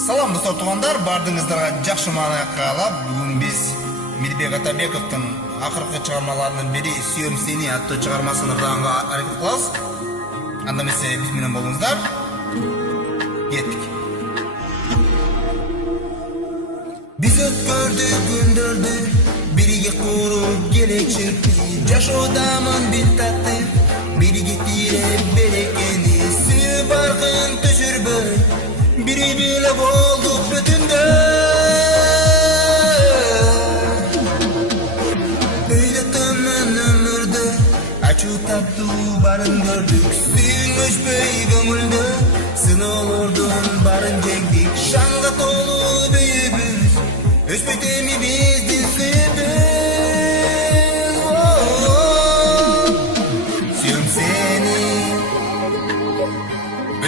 Салам достор тугандар, бардыңыздарга жакшы маанай каалап, бүгүн биз Мирбек Атабековдун акыркы чыгармаларынын бири "Сүйөм сени" аттуу чыгармасын ырдаганга аракет кылабыз. Анда эмесе биз менен болуңуздар. Кеттик. Биз өткөрдүк күндөрдү, бирге куруп келечекти, жашоодамын бир татты, бирге тиреп берекени, сүйүп баркын түшүрбөй, бири биле болдук бүтүндө. Өйдөтөмүн өмүрдө, ачуу таттуу барын көрдүк, сүйүң өчпөй көңүлдө, сыноолордун барын жеңдик, шаңга толуу бүйүбүз, өчпөйт эми биздин сүйүүбүз. Сүйөм сени,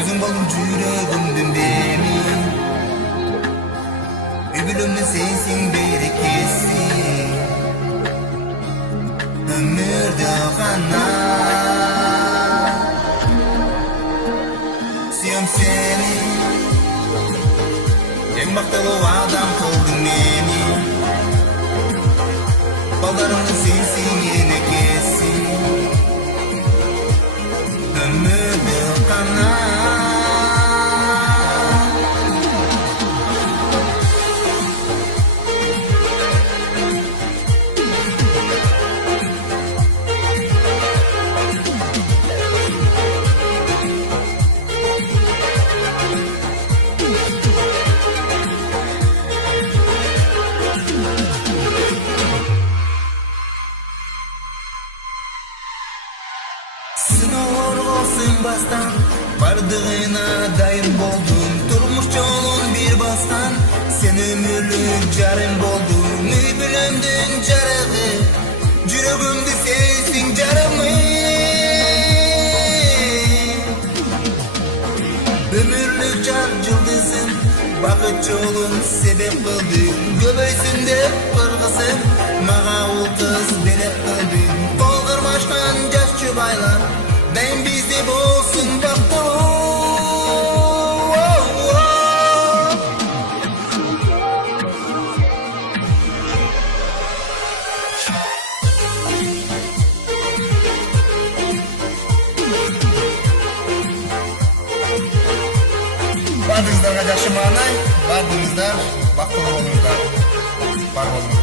өзүң болдуң жүрөгүмдүн деми, үй-бүлөмдүн сенсиң берекеси, өмүрдө гана. Сүйөм сени, эң бактылуу адам кылдың мени, балдарымдын сенсиң энекеси, өмүрдө гана. Сыноолорго сыйбастан, бардыгына дайым болдум, турмуш жолун бир бастан, сен өмүрлүк жарым болдуң, үй-бүлөмдүн жарыгы, жүрөгүмдү сенсиң жарымы. Өмүрлүк жар жылдызым, бакыт жолун себеп кылдың, көбөйсүн деп кыргызым, мага ул кыз белек кылдың, толгурмашкан жаш жубайлар, дайым бизде болсун бактылуу. Бардыңыздарга жакшы маанай, бардыңыздар бактылуу болуңуздар. Бар болуңуздар.